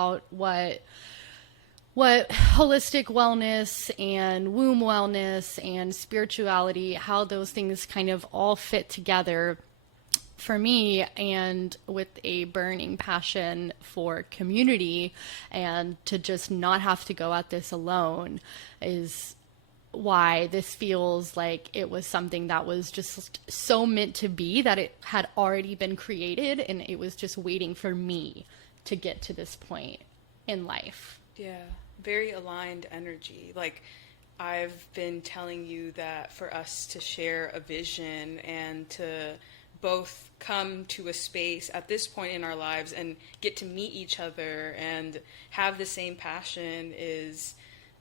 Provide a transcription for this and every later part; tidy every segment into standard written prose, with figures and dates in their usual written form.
about what holistic wellness and womb wellness and spirituality, how those things kind of all fit together for me, and with a burning passion for community and to just not have to go at this alone, is why this feels like it was something that was just so meant to be, that it had already been created and it was just waiting for me to get to this point in life. Yeah, very aligned energy. Like, I've been telling you that for us to share a vision and to both come to a space at this point in our lives and get to meet each other and have the same passion is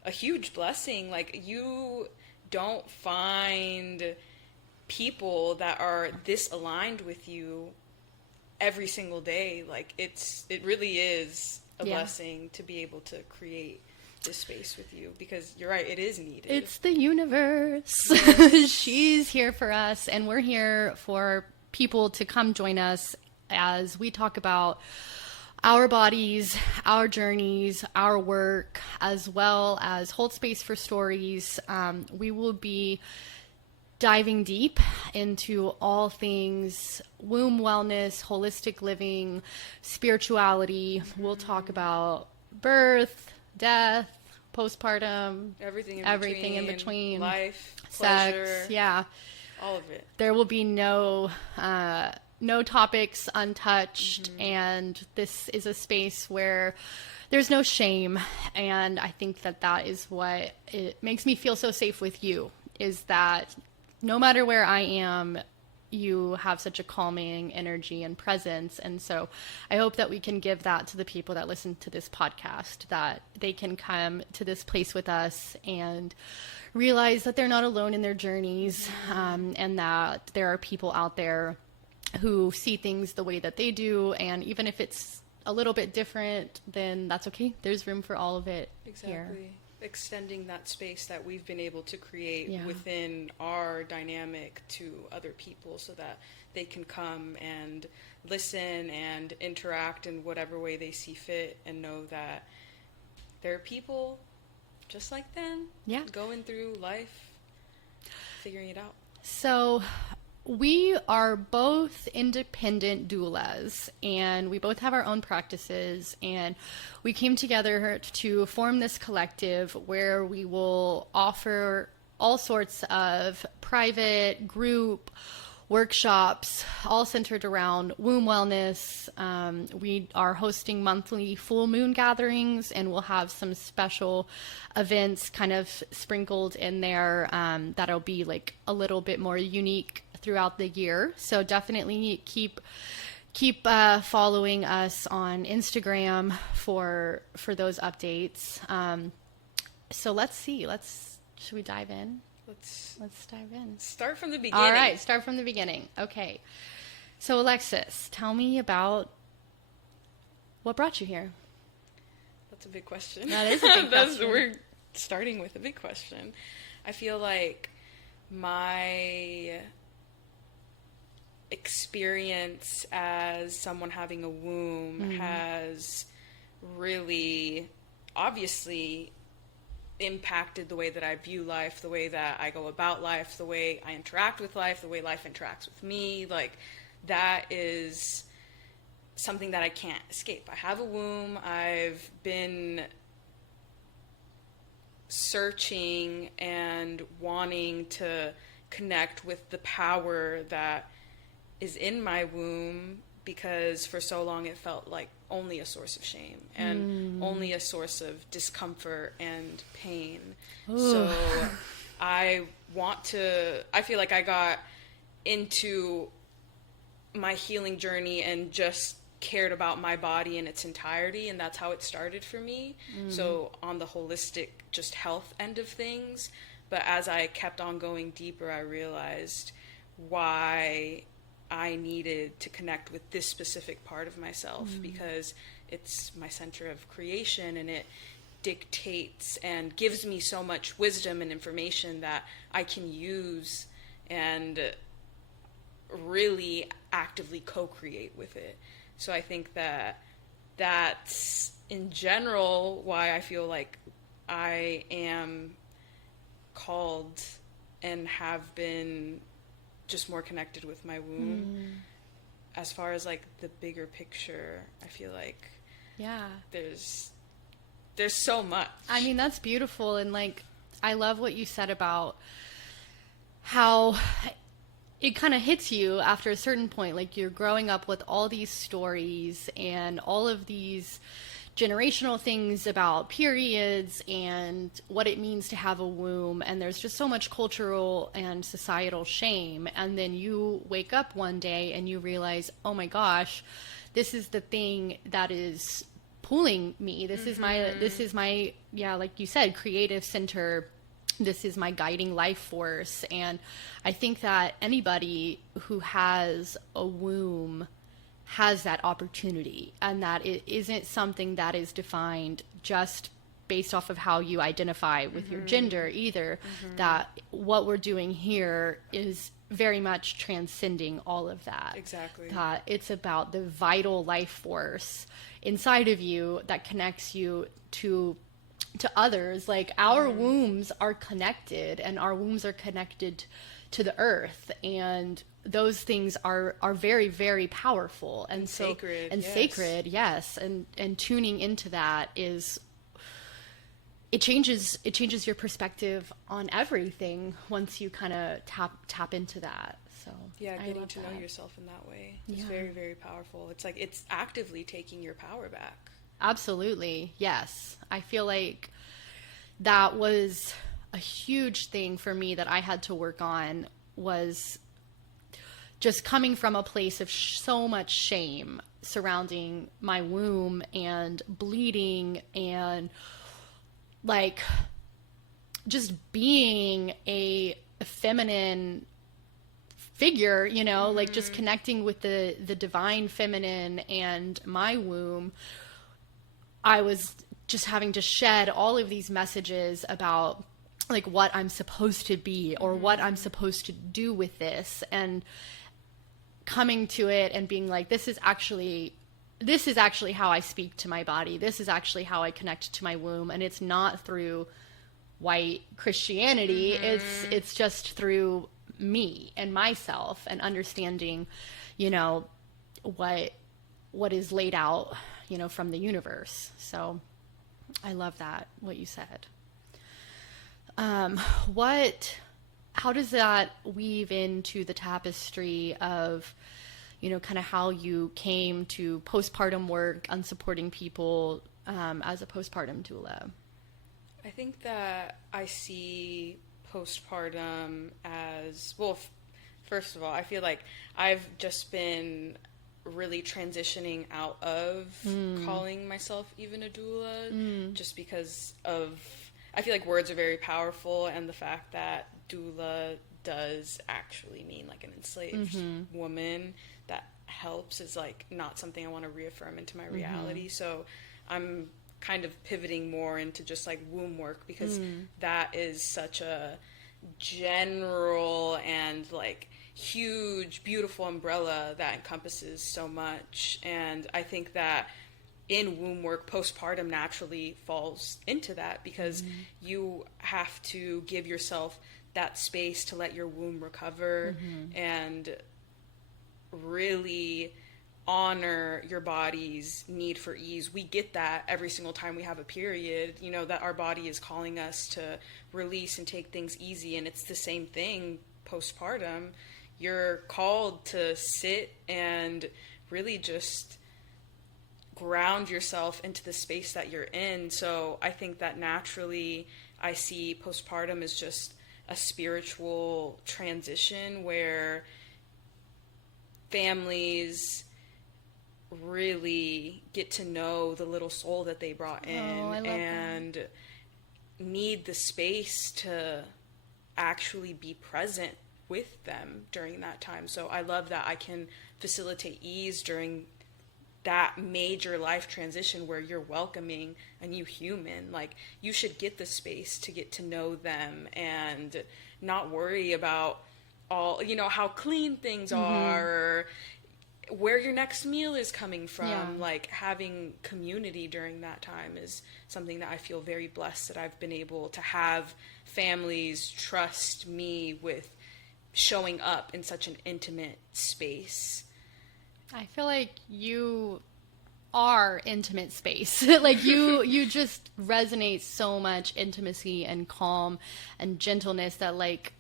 a huge blessing. Like, you don't find people that are this aligned with you every single day. Like, it really is a blessing to be able to create this space with you, because you're right, it is needed. It's the universe. She's here for us, and we're here for people to come join us as we talk about our bodies, our journeys, our work, as well as hold space for stories. We will be diving deep into all things womb wellness, holistic living, spirituality. We'll talk about birth, death, postpartum, everything in between, life, sex, pleasure, all of it. There will be no topics untouched, and this is a space where there's no shame. And I think that is what it makes me feel so safe with you, is that no matter where I am, you have such a calming energy and presence. And so I hope that we can give that to the people that listen to this podcast, that they can come to this place with us and realize that they're not alone in their journeys, and that there are people out there who see things the way that they do. And even if it's a little bit different, then that's okay. There's room for all of it. Exactly. Here. Extending that space that we've been able to create within our dynamic to other people, so that they can come and listen and interact in whatever way they see fit, and know that there are people just like them, going through life, figuring it out. So we are both independent doulas, and we both have our own practices, and we came together to form this collective where we will offer all sorts of private group workshops, all centered around womb wellness. We are hosting monthly full moon gatherings, and we'll have some special events kind of sprinkled in there that'll be like a little bit more unique throughout the year. So definitely keep following us on Instagram for those updates. So let's see. Should we dive in? Let's dive in. Start from the beginning. All right, start from the beginning. Okay. So Alexis, tell me about what brought you here. That's a big question. That is a big question. We're starting with a big question. I feel like my experience as someone having a womb has really obviously impacted the way that I view life, the way that I go about life, the way I interact with life, the way life interacts with me. Like, that is something that I can't escape. I have a womb. I've been searching and wanting to connect with the power that is in my womb, because for so long it felt like only a source of shame and only a source of discomfort and pain. Ooh. So I feel like I got into my healing journey and just cared about my body in its entirety, and that's how it started for me. So on the holistic, just health end of things. But as I kept on going deeper, I realized why I needed to connect with this specific part of myself, because it's my center of creation, and it dictates and gives me so much wisdom and information that I can use and really actively co-create with it. So I think that that's in general why I feel like I am called and have been just more connected with my womb. As far as like the bigger picture, I feel like Yeah. there's so much. I mean, that's beautiful. And like, I love what you said about how it kind of hits you after a certain point. Like, you're growing up with all these stories and all of these generational things about periods and what it means to have a womb. And there's just so much cultural and societal shame. And then you wake up one day and you realize, oh my gosh, this is the thing that is pulling me. This is my, yeah, like you said, creative center. This is my guiding life force. And I think that anybody who has a womb has that opportunity, and that it isn't something that is defined just based off of how you identify with your gender either. That what we're doing here is very much transcending all of that. Exactly. That it's about the vital life force inside of you that connects you to others. Like, our wombs are connected, and our wombs are connected to the earth, and those things are very, very powerful and so sacred, and yes. sacred, yes. And tuning into that is, it changes your perspective on everything once you kind of tap into that. So Yeah, I getting love to know that. yourself in that way is Yeah. very, very powerful. It's like it's actively taking your power back. Absolutely. Yes. I feel like that was a huge thing for me that I had to work on, was just coming from a place of so much shame surrounding my womb and bleeding and like just being a feminine figure, you know, like just connecting with the divine feminine and my womb. I was just having to shed all of these messages about like what I'm supposed to be or what I'm supposed to do with this, and coming to it and being like, this is actually how I speak to my body. This is actually how I connect to my womb. And it's not through white Christianity. It's just through me and myself, and understanding, you know, what is laid out, you know, from the universe. So I love that, what you said. How does that weave into the tapestry of, you know, kind of how you came to postpartum work on supporting people as a postpartum doula? I think that I see postpartum as, well, first of all, I feel like I've just been really transitioning out of calling myself even a doula, just because of, I feel like words are very powerful, and the fact that doula does actually mean like an enslaved woman that helps is like not something I want to reaffirm into my reality. So I'm kind of pivoting more into just like womb work, because that is such a general and like huge, beautiful umbrella that encompasses so much. And I think that in womb work, postpartum naturally falls into that, because you have to give yourself that space to let your womb recover and really honor your body's need for ease. We get that every single time we have a period, you know, that our body is calling us to release and take things easy. And it's the same thing postpartum. You're called to sit and really just ground yourself into the space that you're in. So I think that naturally I see postpartum as just a spiritual transition where families really get to know the little soul that they brought in, and need the space to actually be present with them during that time. So I love that I can facilitate ease during that major life transition where you're welcoming a new human. Like, you should get the space to get to know them and not worry about all, you know, how clean things are, or where your next meal is coming from. Yeah. Like having community during that time is something that I feel very blessed that I've been able to have families trust me with showing up in such an intimate space. I feel like you are intimate space. Like you just resonate so much intimacy and calm and gentleness that like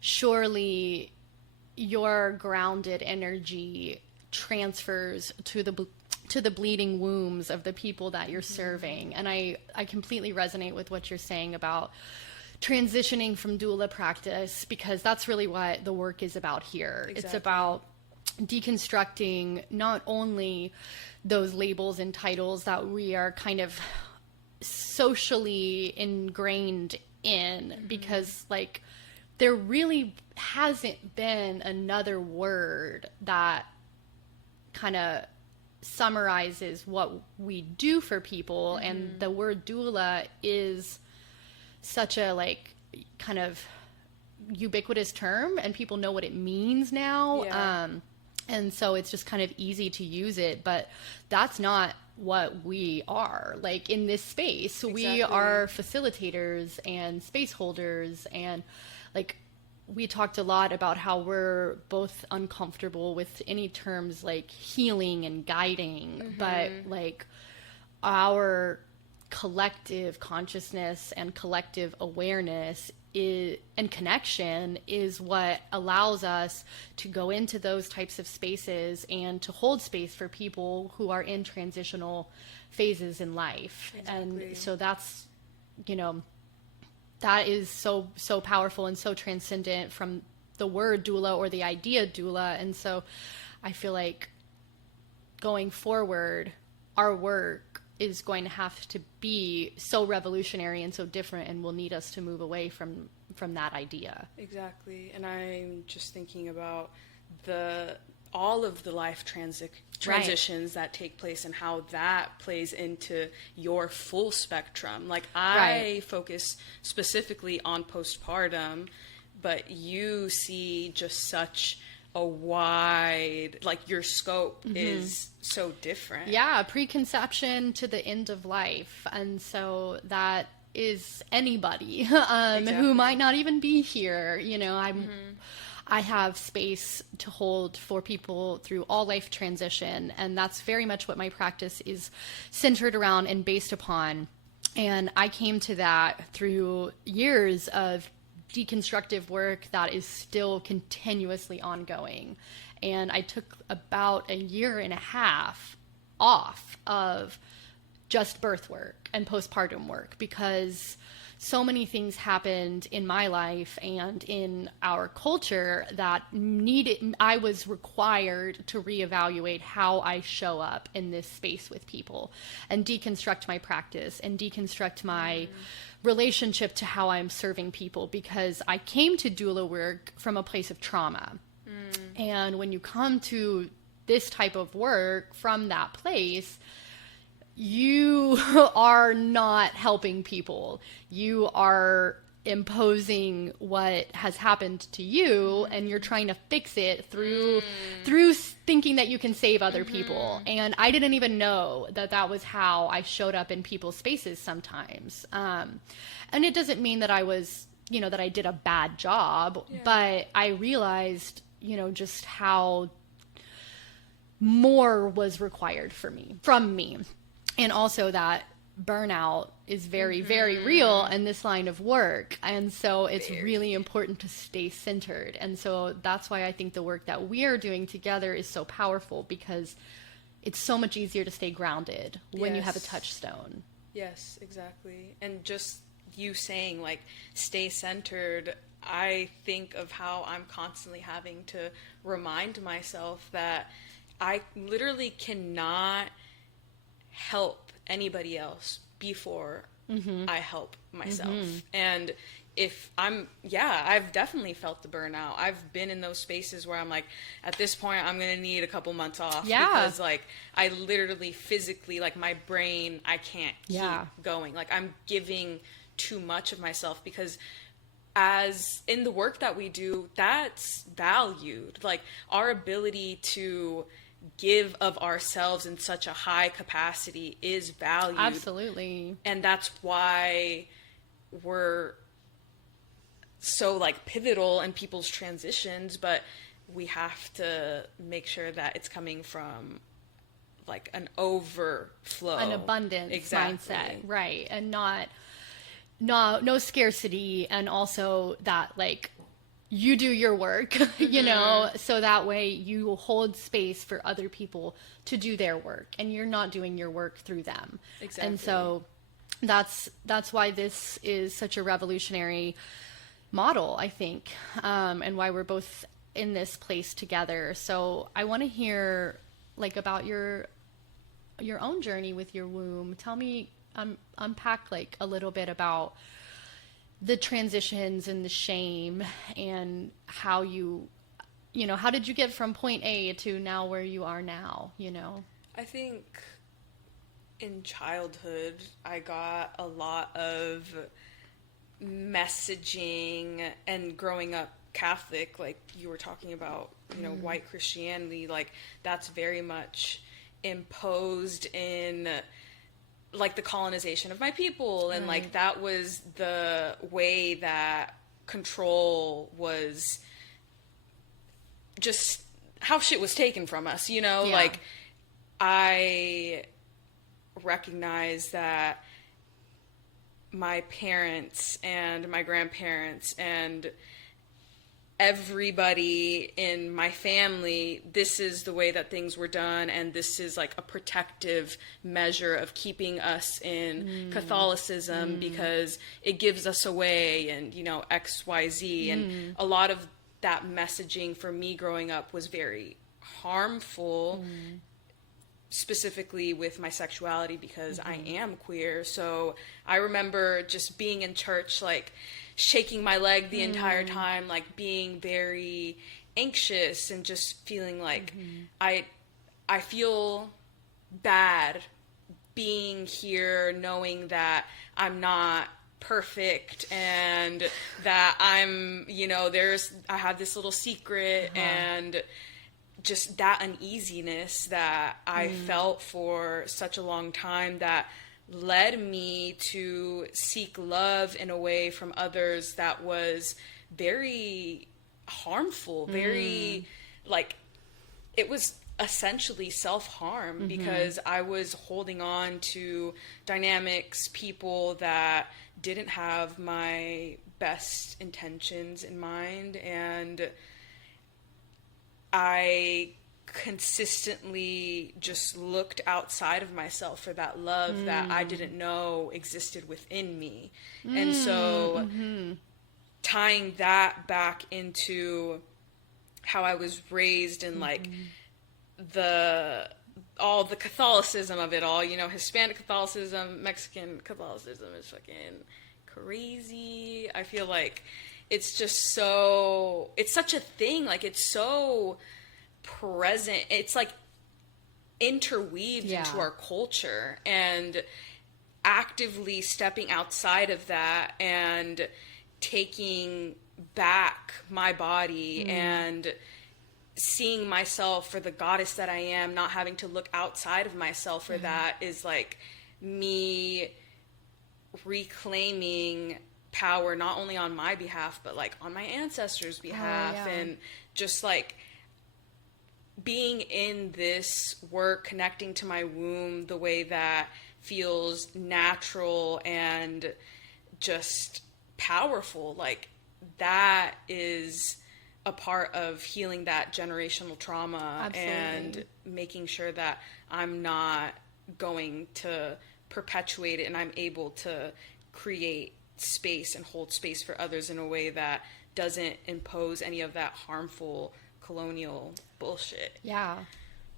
surely your grounded energy transfers to the bleeding wombs of the people that you're serving. And I completely resonate with what you're saying about transitioning from doula practice, because that's really what the work is about here. Exactly. It's about deconstructing not only those labels and titles that we are kind of socially ingrained in, because like there really hasn't been another word that kind of summarizes what we do for people. And the word doula is such a like kind of ubiquitous term, and people know what it means now. Yeah. And so it's just kind of easy to use it, but that's not what we are like in this space. We Exactly. are facilitators and space holders, and like we talked a lot about how we're both uncomfortable with any terms like healing and guiding, but like our collective consciousness and collective awareness and connection is what allows us to go into those types of spaces and to hold space for people who are in transitional phases in life. Exactly. And so that's, that is so powerful and so transcendent from the word doula or the idea doula. And so I feel like going forward, our work is going to have to be so revolutionary and so different, and will need us to move away from that idea. Exactly. And I'm just thinking about all of the life transitions that take place and how that plays into your full spectrum. Like I focus specifically on postpartum, but you see just such a wide, like your scope is so different. Yeah, preconception to the end of life. And so that is anybody who might not even be here. I have space to hold for people through all life transition, and that's very much what my practice is centered around and based upon. And I came to that through years of deconstructive work that is still continuously ongoing. And I took about 1.5 years off of just birth work and postpartum work, because so many things happened in my life and in our culture that I was required to reevaluate how I show up in this space with people and deconstruct my practice and deconstruct my relationship to how I'm serving people, because I came to doula work from a place of trauma. And when you come to this type of work from that place, you are not helping people. You are imposing what has happened to you, and you're trying to fix it through thinking that you can save other people. And I didn't even know that was how I showed up in people's spaces sometimes. And it doesn't mean that I was, that I did a bad job, but I realized, just how more was required from me. And also that burnout is very, very real in this line of work. And so it's really important to stay centered. And so that's why I think the work that we are doing together is so powerful, because it's so much easier to stay grounded when you have a touchstone. Yes, exactly. And just you saying like stay centered, I think of how I'm constantly having to remind myself that I literally cannot help anybody else before I help myself. And if I've definitely felt the burnout. I've been in those spaces where I'm like, at this point, I'm going to need a couple months off because like I literally physically, like my brain, I can't keep going. Like I'm giving too much of myself, because as in the work that we do, that's valued. Like our ability to give of ourselves in such a high capacity is valued. Absolutely. And that's why we're so like pivotal in people's transitions, but we have to make sure that it's coming from like an overflow, An abundance exactly. mindset, right? And no scarcity, and also that like you do your work, you know, so that way you hold space for other people to do their work, and you're not doing your work through them. Exactly. And so that's why this is such a revolutionary model, I think, and why we're both in this place together. So I want to hear like about your own journey with your womb. Tell me, unpack like a little bit about the transitions and the shame, and how how did you get from point A to now where you are now, you know? I think in childhood, I got a lot of messaging, and growing up Catholic, like you were talking about, white Christianity, like that's very much imposed in like the colonization of my people, and like that was the way that control was, just how shit was taken from us, like I recognize that my parents and my grandparents and everybody in my family, this is the way that things were done, and this is like a protective measure of keeping us in Catholicism because it gives us away, and XYZ. And a lot of that messaging for me growing up was very harmful, specifically with my sexuality, because I am queer. So I remember just being in church, like shaking my leg the entire time, like being very anxious, and just feeling like I feel bad being here, knowing that I'm not perfect, and that I'm, I have this little secret, and just that uneasiness that I felt for such a long time, that led me to seek love in a way from others that was very harmful, very like, it was essentially self-harm, because I was holding on to dynamics, people that didn't have my best intentions in mind, and I consistently just looked outside of myself for that love that I didn't know existed within me. And so tying that back into how I was raised, and like all the Catholicism of it all, Hispanic Catholicism, Mexican Catholicism is fucking crazy. I feel like it's just it's such a thing, like it's so present, it's like interweaved into our culture, and actively stepping outside of that and taking back my body and seeing myself for the goddess that I am, not having to look outside of myself for that, is like me reclaiming power, not only on my behalf, but like on my ancestors' behalf. And just like being in this work, connecting to my womb the way that feels natural and just powerful, like that is a part of healing that generational trauma. Absolutely. And making sure that I'm not going to perpetuate it, and I'm able to create space and hold space for others in a way that doesn't impose any of that harmful colonial bullshit. Yeah.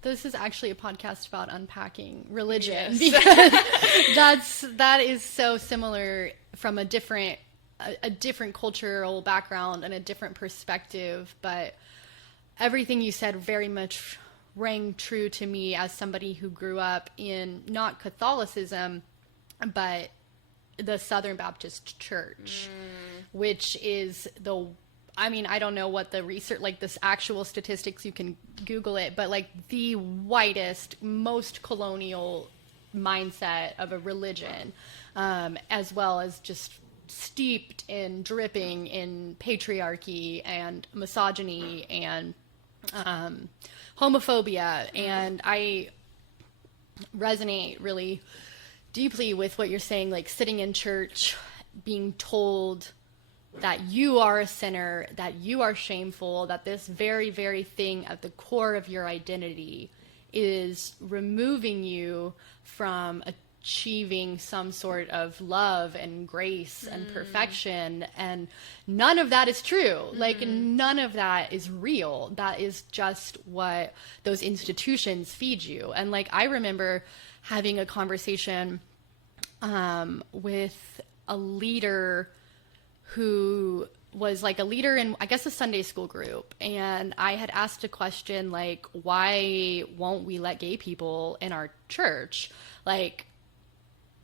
This is actually a podcast about unpacking religion, Yes. because that is so similar from a different cultural background and a different perspective, but everything you said very much rang true to me as somebody who grew up in not Catholicism, but the Southern Baptist Church, which is I mean, I don't know what the research, like this actual statistics, you can Google it, but like the whitest, most colonial mindset of a religion, as well as just steeped in dripping in patriarchy and misogyny and homophobia. And I resonate really deeply with what you're saying, like sitting in church, being told that you are a sinner, that you are shameful, that this very, very thing at the core of your identity is removing you from achieving some sort of love and grace and perfection. And none of that is true. Like, none of that is real. That is just what those institutions feed you. And like, I remember having a conversation with a leader who was like a leader in, I guess, a Sunday school group. And I had asked a question like, why won't we let gay people in our church? Like,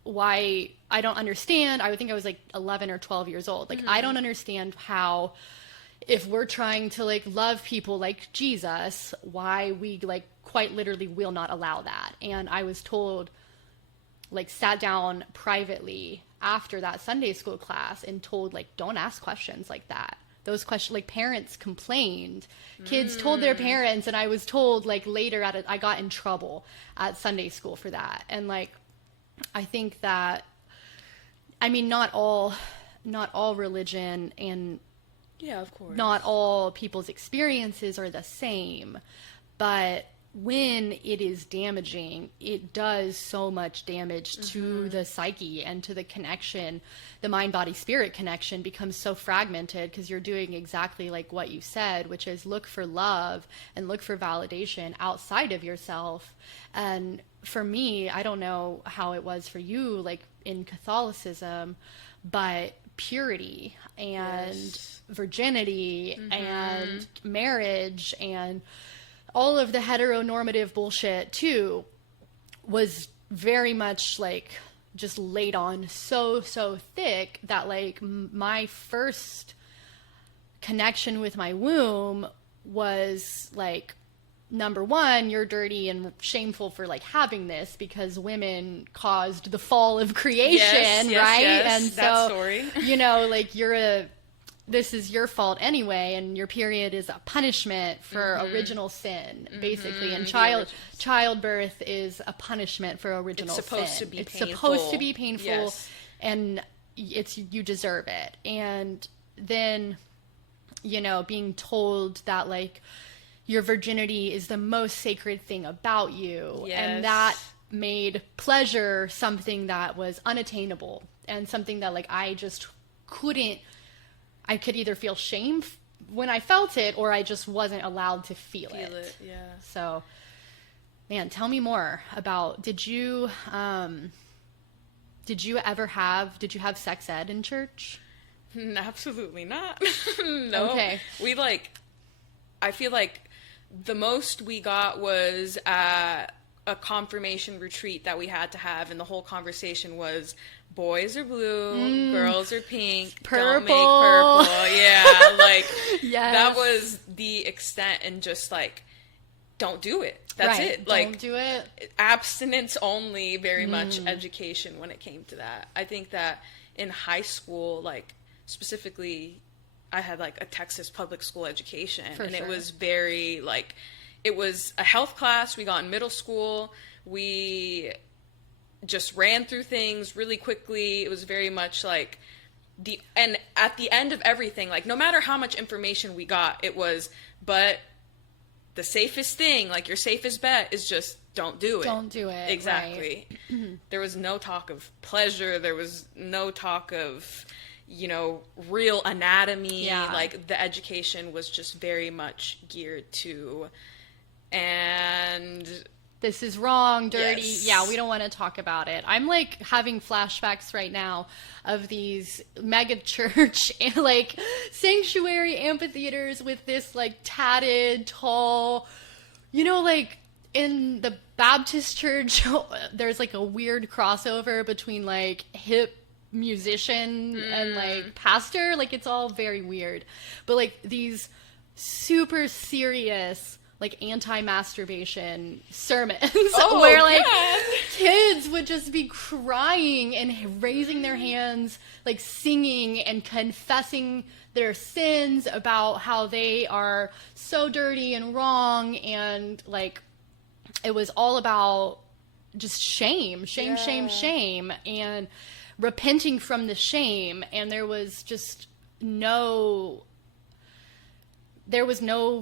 why? I don't understand. I would think I was like 11 or 12 years old. Like, I don't understand how, if we're trying to like love people like Jesus, why we like quite literally will not allow that. And I was told, like, sat down privately after that Sunday school class and told, like, don't ask questions like that. Those questions, like, parents complained, kids told their parents, and I was told, like, later I got in trouble at Sunday school for that. And like, I think that, I mean, not all religion and Yeah, of course. not all people's experiences are the same, but when it is damaging, it does so much damage to the psyche and to the connection. The mind, body, spirit connection becomes so fragmented because you're doing exactly like what you said, which is look for love and look for validation outside of yourself. And for me, I don't know how it was for you, like in Catholicism, but purity and virginity and marriage and all of the heteronormative bullshit too was very much like just laid on so thick that like my first connection with my womb was like, number one, you're dirty and shameful for like having this because women caused the fall of creation, right? Yes, and that so story. you know, like this is your fault anyway, and your period is a punishment for original sin, basically. And childbirth is a punishment for original sin. It's supposed to be it's painful. supposed to be painful, Yes. and you deserve it. And then, you know, being told that like your virginity is the most sacred thing about you, and that made pleasure something that was unattainable and something that like I just couldn't. I could either feel shame when I felt it, or I just wasn't allowed to feel it. Yeah. So, man, tell me more about, did you have sex ed in church? Absolutely not. No. Okay. I feel like the most we got was at a confirmation retreat that we had to have, and the whole conversation was, boys are blue, girls are pink, don't make purple. Yeah, like, yes. That was the extent, and just like, don't do it. That's right. it. Like, don't do it. Abstinence only, very much education when it came to that. I think that in high school, like, specifically, I had like a Texas public school education, and sure. It was very like, it was a health class we got in middle school. We just ran through things really quickly. It was very much like and at the end of everything, like, no matter how much information we got, it was, but the safest thing, like your safest bet is just don't do it. Don't do it. Exactly. Right. There was no talk of pleasure. There was no talk of, you know, real anatomy. Yeah. Like, the education was just very much geared to, and this is wrong, dirty. Yes. Yeah, we don't want to talk about it. I'm like having flashbacks right now of these mega church and like sanctuary amphitheaters with this like tatted, tall, you know, like in the Baptist church, there's like a weird crossover between like hip musician and like pastor. Like it's all very weird. But like these super serious like anti-masturbation sermons where like kids would just be crying and raising their hands, like singing and confessing their sins about how they are so dirty and wrong, and like it was all about just shame, and repenting from the shame, and there was no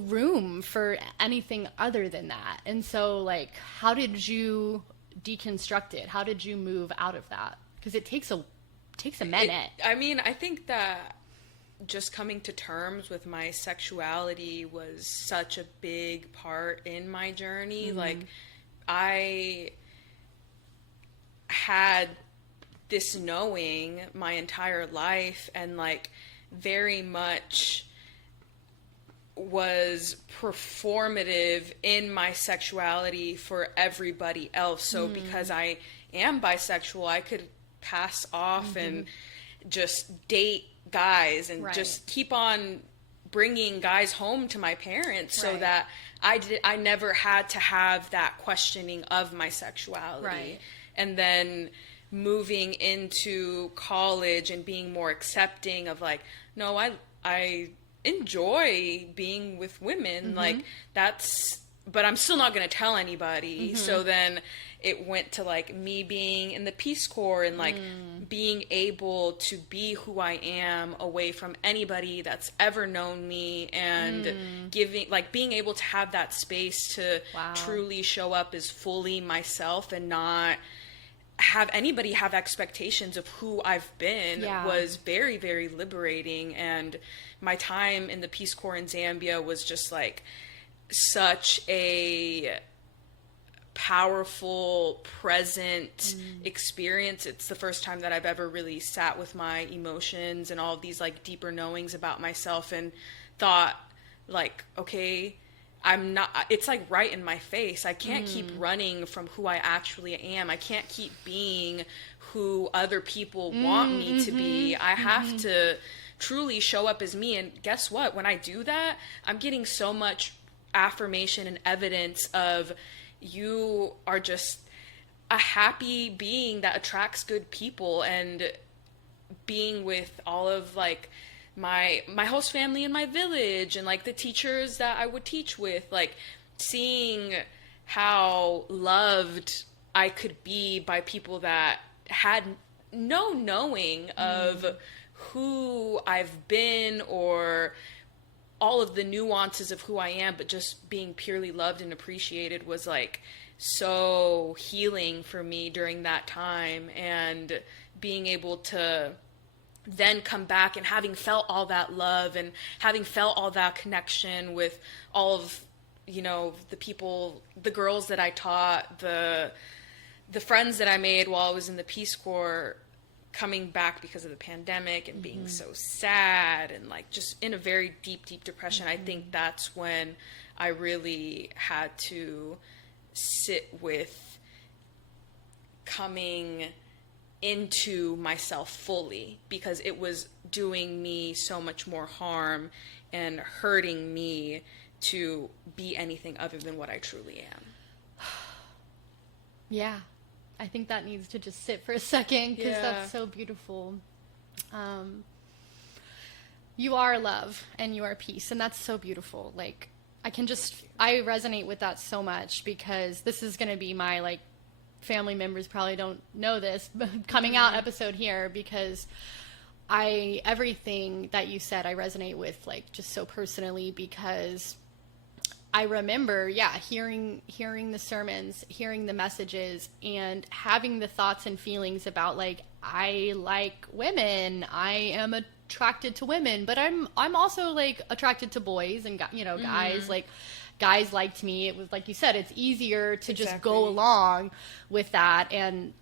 room for anything other than that. And so like, how did you deconstruct it? How did you move out of that? Because it takes a minute. I think that just coming to terms with my sexuality was such a big part in my journey. Like I had this knowing my entire life, and like very much was performative in my sexuality for everybody else. So because I am bisexual, I could pass off and just date guys and just keep on bringing guys home to my parents so that I never had to have that questioning of my sexuality. And then moving into college and being more accepting of like, no, I enjoy being with women, like that's, but I'm still not going to tell anybody. So then it went to like me being in the Peace Corps and like being able to be who I am away from anybody that's ever known me, and being able to have that space to truly show up as fully myself and not have anybody have expectations of who I've been was very, very liberating. And my time in the Peace Corps in Zambia was just like such a powerful, present experience. It's the first time that I've ever really sat with my emotions and all of these like deeper knowings about myself and thought like, okay, I'm not, it's like right in my face. I can't keep running from who I actually am. I can't keep being who other people want me to be. I have to truly show up as me. And guess what? When I do that, I'm getting so much affirmation and evidence of you are just a happy being that attracts good people. And being with all of like my host family in my village and like the teachers that I would teach with, like seeing how loved I could be by people that had no knowing of who I've been or all of the nuances of who I am, but just being purely loved and appreciated was like so healing for me during that time. And being able to then come back and having felt all that love and having felt all that connection with all of, you know, the people, the girls that I taught, the friends that I made while I was in the Peace Corps, coming back because of the pandemic and being so sad and like just in a very deep, deep depression. I think that's when I really had to sit with coming into myself fully, because it was doing me so much more harm and hurting me to be anything other than what I truly am. Yeah, I think that needs to just sit for a second, because that's so beautiful. You are love and you are peace, and that's so beautiful. Like I resonate with that so much, because this is going to be my like family members probably don't know this, but coming out episode here, because everything that you said I resonate with like just so personally, because I remember hearing the sermons, hearing the messages, and having the thoughts and feelings about like, I like women, I am attracted to women, but I'm also like attracted to boys and guys. Like guys liked me. It was like you said, it's easier to just go along with that. And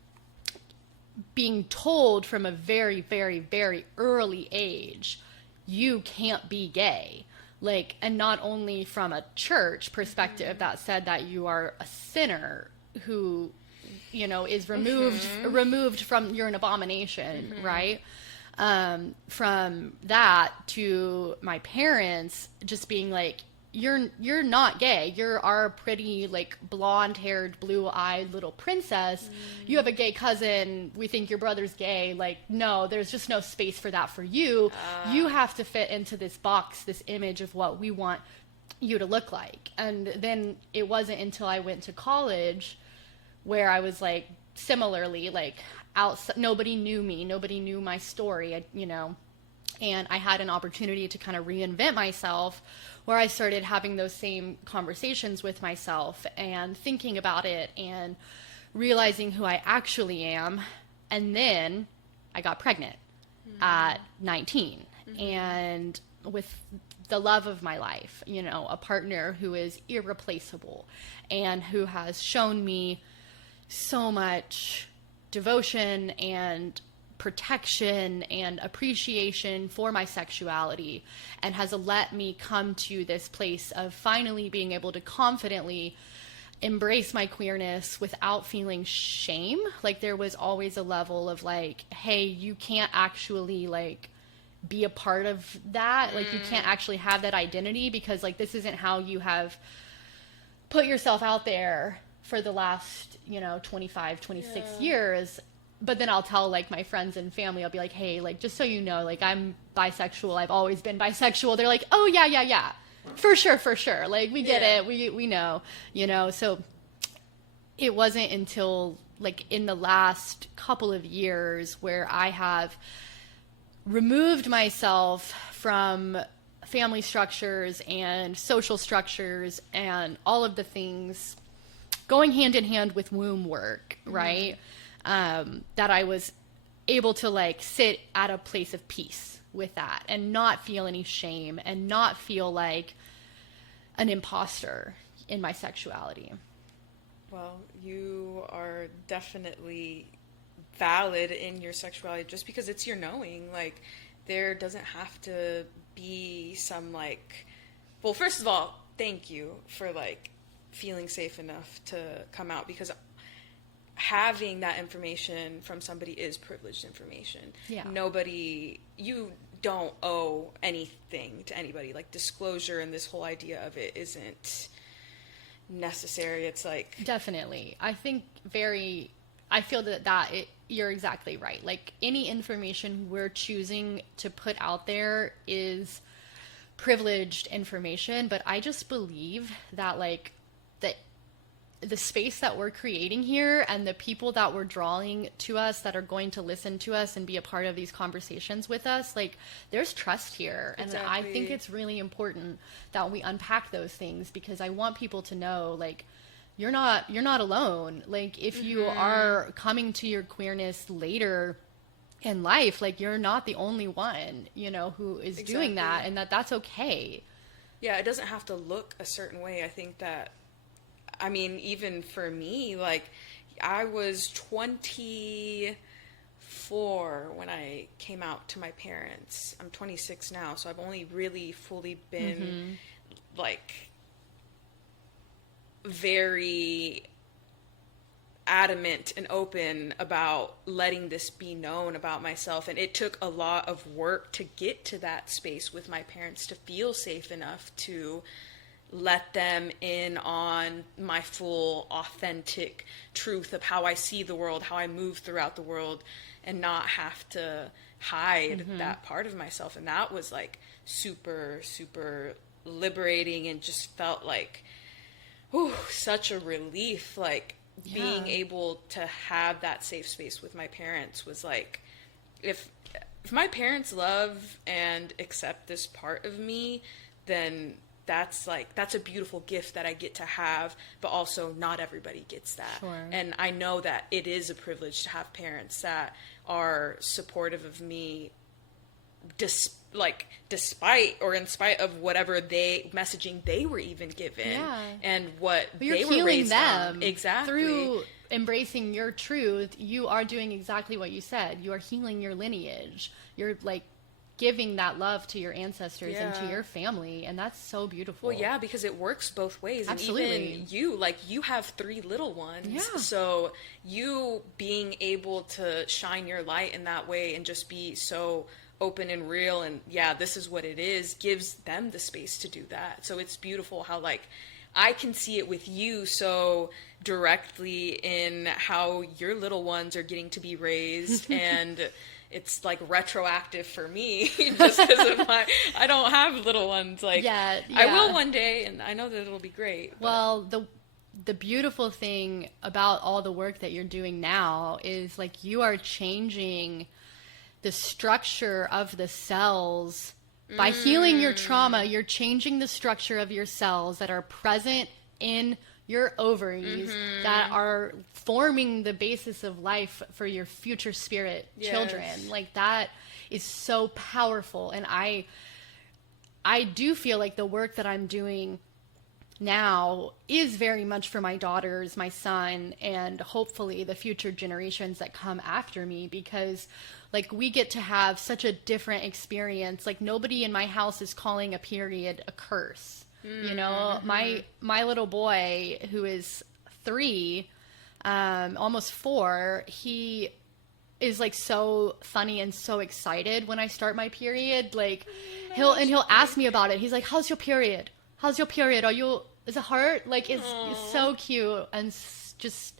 being told from a very, very, very early age, you can't be gay. Like, and not only from a church perspective that said that you are a sinner who is removed from, you're an abomination, right? From that to my parents just being like, you're not gay. You're our pretty, like, blonde-haired, blue-eyed little princess. You have a gay cousin. We think your brother's gay. Like, no, there's just no space for that for you. You have to fit into this box, this image of what we want you to look like. And then it wasn't until I went to college where I was, like, similarly, like, nobody knew me. Nobody knew my story, and I had an opportunity to kind of reinvent myself, where I started having those same conversations with myself and thinking about it and realizing who I actually am. And then I got pregnant at 19 and with the love of my life, a partner who is irreplaceable and who has shown me so much devotion and protection and appreciation for my sexuality, and has let me come to this place of finally being able to confidently embrace my queerness without feeling shame. Like, there was always a level of like, hey, you can't actually like be a part of that. Like, you can't actually have that identity because like this isn't how you have put yourself out there for the last 25, 26 years. But then I'll tell like my friends and family, I'll be like, hey, like, just so you know, like, I'm bisexual. I've always been bisexual. They're like, oh yeah. For sure. Like, we get it. We know, so it wasn't until like in the last couple of years where I have removed myself from family structures and social structures and all of the things going hand in hand with womb work, right? That I was able to like sit at a place of peace with that and not feel any shame and not feel like an imposter in my sexuality. Well, you are definitely valid in your sexuality just because it's your knowing. Like, there doesn't have to be some like, well, first of all, thank you for like feeling safe enough to come out, because having that information from somebody is privileged information. Yeah. You don't owe anything to anybody. Like, disclosure and this whole idea of it isn't necessary. It's like, definitely. I feel you're exactly right. Like, any information we're choosing to put out there is privileged information, but I just believe that like the space that we're creating here and the people that we're drawing to us that are going to listen to us and be a part of these conversations with us, like, there's trust here. And exactly. I think it's really important that we unpack those things, because I want people to know, like, you're not alone. Like, if you are coming to your queerness later in life, like, you're not the only one, who is doing that, and that's okay. Yeah, it doesn't have to look a certain way. I think that, I mean, even for me, like, I was 24 when I came out to my parents. I'm 26 now, so I've only really fully been, like, very adamant and open about letting this be known about myself. And it took a lot of work to get to that space with my parents, to feel safe enough to let them in on my full, authentic truth of how I see the world, how I move throughout the world, and not have to hide that part of myself. And that was like super, super liberating, and just felt like, such a relief. Like, being able to have that safe space with my parents was like, if my parents love and accept this part of me, then that's a beautiful gift that I get to have, but also not everybody gets that. Sure. And I know that it is a privilege to have parents that are supportive of me, despite or in spite of whatever messaging they were even given, and what they were raised on. Exactly. Through embracing your truth, you are doing exactly what you said. You are healing your lineage. You're like giving that love to your ancestors and to Yeah. your family, and that's so beautiful. Well, yeah, because it works both ways. Absolutely. And even you, like, you have 3 little ones. Yeah. So you being able to shine your light in that way and just be so open and real and, yeah, this is what it is, gives them the space to do that. So it's beautiful how, like, I can see it with you so directly in how your little ones are getting to be raised. And it's like retroactive for me just because of I don't have little ones. Like, Yeah, I yeah. will one day, and I know that it'll be great. But Well, the beautiful thing about all the work that you're doing now is like you are changing the structure of the cells. By healing your trauma, you're changing the structure of your cells that are present in your ovaries that are forming the basis of life for your future spirit children. Yes. Like that is so powerful. And I do feel like the work that I'm doing now is very much for my daughters, my son, and hopefully the future generations that come after me, because like we get to have such a different experience. Like nobody in my house is calling a period a curse. You know, my little boy who is 3, almost 4, he is like so funny and so excited when I start my period. Like he'll ask me about it. He's like, "How's your period? How's your period? Is it hard?" Like it's so cute and just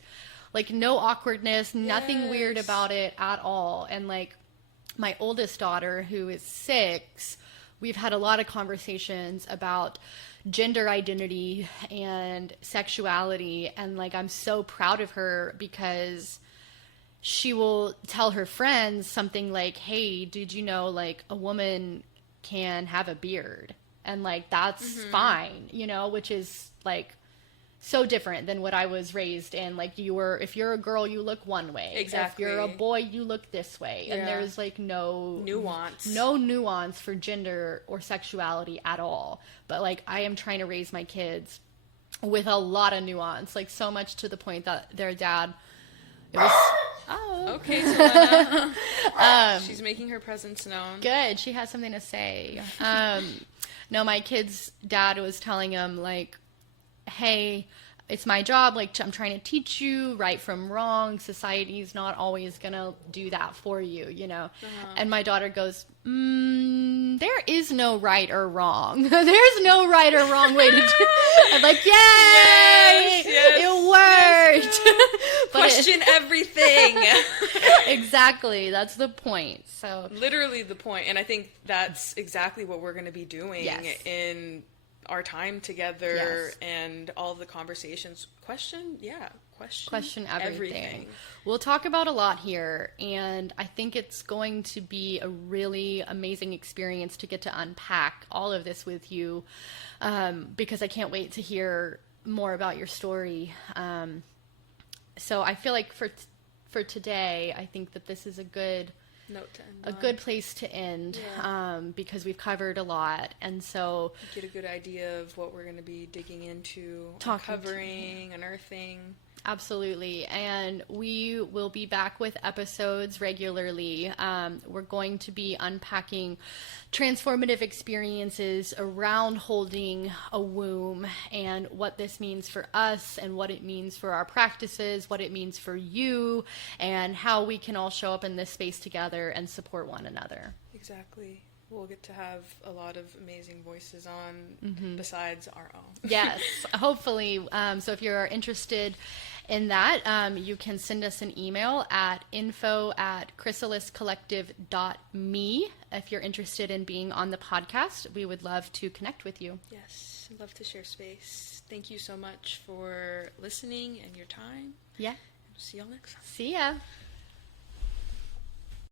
like no awkwardness, nothing weird Yes. about it at all. And like my oldest daughter who is 6, we've had a lot of conversations about gender identity and sexuality, and like I'm so proud of her because she will tell her friends something like, "Hey, did you know like a woman can have a beard?" And like that's fine, you know, which is like so different than what I was raised in. Like if you're a girl, you look one way. Exactly. If you're a boy, you look this way. And Yeah. there's like no nuance. for gender or sexuality at all. But like I am trying to raise my kids with a lot of nuance, like so much to the point that their dad, it was, oh, Okay, Selena. She's making her presence known. good. She has something to say. No, my kid's dad was telling him like, "Hey, it's my job. Like, I'm trying to teach you right from wrong. Society's not always gonna do that for you, you know." And my daughter goes, "There is no right or wrong. There's no right or wrong way to do it." I'm like, "Yay! Yes, It worked!" But Question everything. exactly. That's the point. So Literally the point. And I think that's exactly what we're going to be doing Yes. in our time together Yes. and all of the conversations. Question everything. We'll talk about a lot here, and I think it's going to be a really amazing experience to get to unpack all of this with you, because I can't wait to hear more about your story. So I feel like for today, I think that this is a good Note to end a on. good place to end, Yeah. because we've covered a lot, and so Get a good idea of what we're going to be digging into, Talking to- uncovering, unearthing. absolutely. And we will be back with episodes regularly. We're going to be unpacking transformative experiences around holding a womb and what this means for us and what it means for our practices, what it means for you, and how we can all show up in this space together and support one another. Exactly. We'll get to have a lot of amazing voices on besides our own. Yes, hopefully. So if you're interested in that, you can send us an email at info@chrysaliscollective.me. If you're interested in being on the podcast, we would love to connect with you. Yes, I'd love to share space. Thank you so much for listening and your time. Yeah. See y'all next time. See ya.